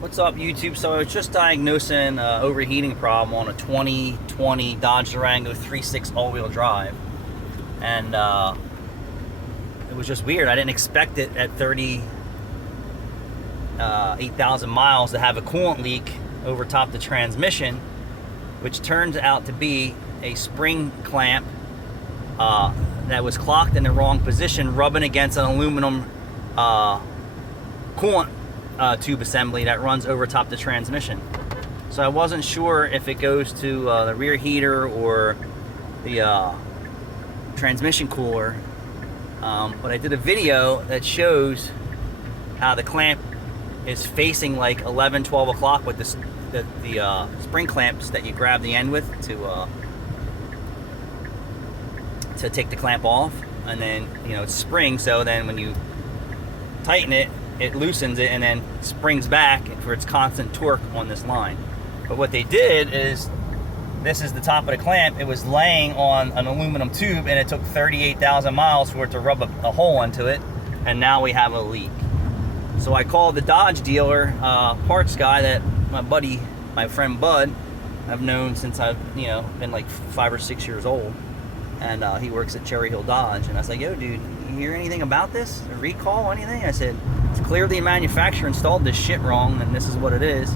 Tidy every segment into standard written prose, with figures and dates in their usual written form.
What's up, YouTube? So I was just diagnosing overheating problem on a 2020 Dodge Durango 3.6 all-wheel drive, and it was just weird. I didn't expect it at 38,000 miles to have a coolant leak over top the transmission, which turns out to be a spring clamp that was clocked in the wrong position, rubbing against an aluminum coolant tube assembly that runs over top the transmission. So I wasn't sure if it goes to the rear heater or the transmission cooler, but I did a video that shows how the clamp is facing like 11, 12 o'clock with the spring clamps that you grab the end with to take the clamp off, and then it's spring, so then when you tighten it, it loosens it and then springs back for its constant torque on this line. But what they did is, this is the top of the clamp. It was laying on an aluminum tube, and it took 38,000 miles for it to rub a hole into it, and now we have a leak. So I called the Dodge dealer, parts guy that my friend Bud, I've known since I've been like 5 or 6 years old, and he works at Cherry Hill Dodge. And I was like, yo dude, you hear anything about this? A recall, anything? I said, it's clearly the manufacturer installed this shit wrong, and this is what it is.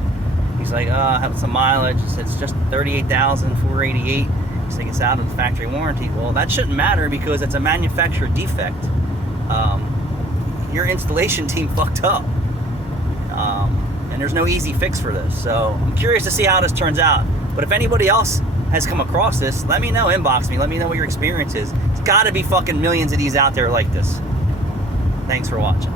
He's like, I have some mileage. He said, it's just 38,488. He's like, it's out of the factory warranty. Well, that shouldn't matter because it's a manufacturer defect. Your installation team fucked up. And there's no easy fix for this. So I'm curious to see how this turns out. But if anybody else has come across this, let me know, inbox me, let me know what your experience is. It's gotta be fucking millions of these out there like this. Thanks for watching.